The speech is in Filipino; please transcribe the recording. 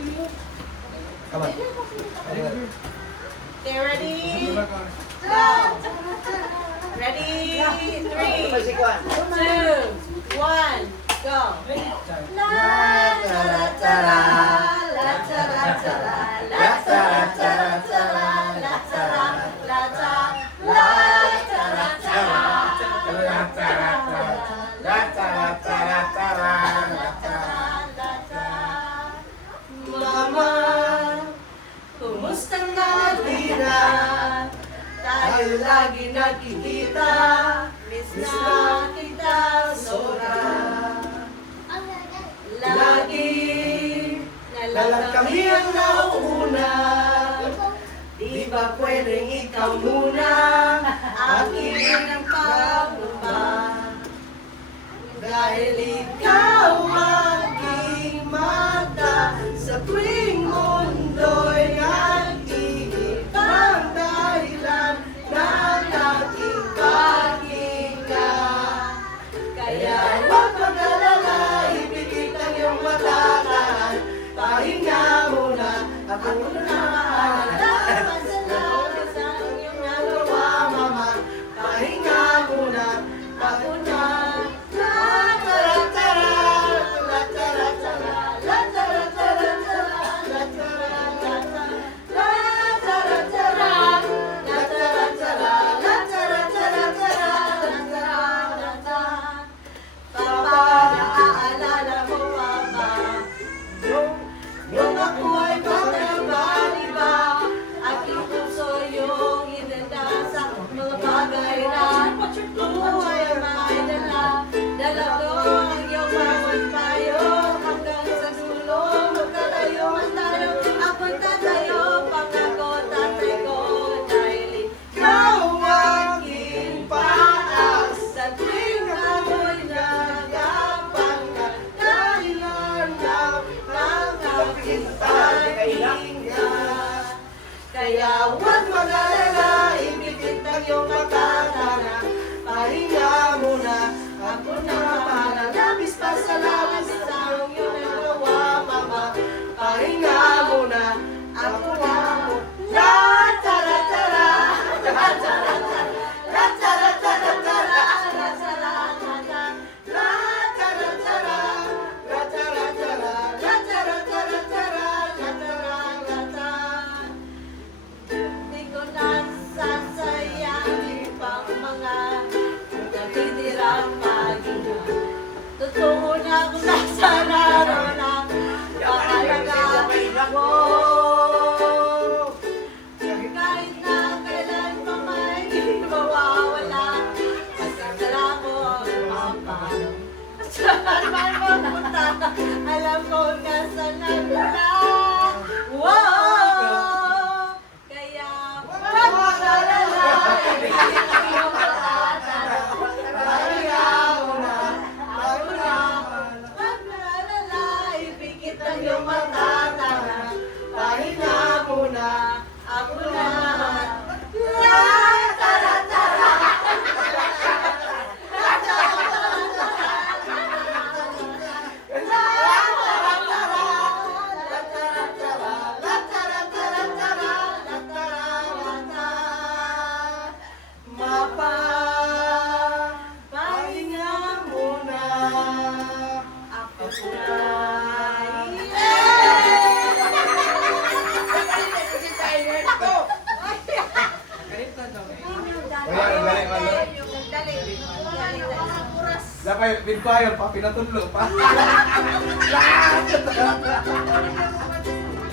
Come on. Okay, ready? Go. Ready? 3, 2, 1, go. La tara tara, la tara tara, la tara tara tara, la tara la tara, la tara tara. Mama, kumusta na Lina? Tayo lagi nakikita, miss na kita sobra. Lagi na lang kami ang nauuna. Di ba pwedeng ikaw muna akin ang pababa? Dahil ikaw aking mata sa tuwing mundo'y nag-iibang dahilan ng aking paghinga. Kaya huwag mag-alala, ibigit ang iyong matataan. Pahinga muna, ako na pasalamat sa iyong nagawa, mama. Pahinga muna, ako na. La tara tara, la tara tara, la tara tara tara, la tara tara, la tara tara, la tara tara, la tara tara tara, la tara. Papa, naaalala mo papa, yung ako ay bata, di ba? Aking puso yung inandasa, mga bagay na buhay ang may dala. Dala ko ang iyong bawat payo, hanggang sa dulo, magkalayo man tayo. Ako'y tatayo, pangako tatay ko, dahil ikaw aking paas. Sa tuwing ako'y nagapang ka, dahilan ng aking paghinga. Kaya huwag mag-alala, ibigit ang iyong matatana. Pahinga muna, ako na para labis pa sa labis ang iyong nagawa, mama. Pahinga muna, ako na. La tara tara, la tara tara, la tara tara tara, la tara tara, la tara tara, la tara tara, la tara tara tara, la tara tara. Di ko nasasayangin pang mga natitirang pahinga. Totoo na kung nasa naroon paalagaan mo. Kahit na kailan pa may mawawala, magkakala ko ang papa. Saan man mapunta, alam ko nasaan nagmula. Wow! Kaya huwag mag-alala, ibigit ang iyong matatana. Pahinga muna, ako na. Huwag mag-alala, ibigit ang iyong matatana. Pahinga muna, ako na. La tara tara, la tara tara, la tara tara, la tara tara, la tara tara, la tara tara tara, la tara tara. Mapa, pahinga muna, ako na. Dapat bin fire pa pinatulog pa.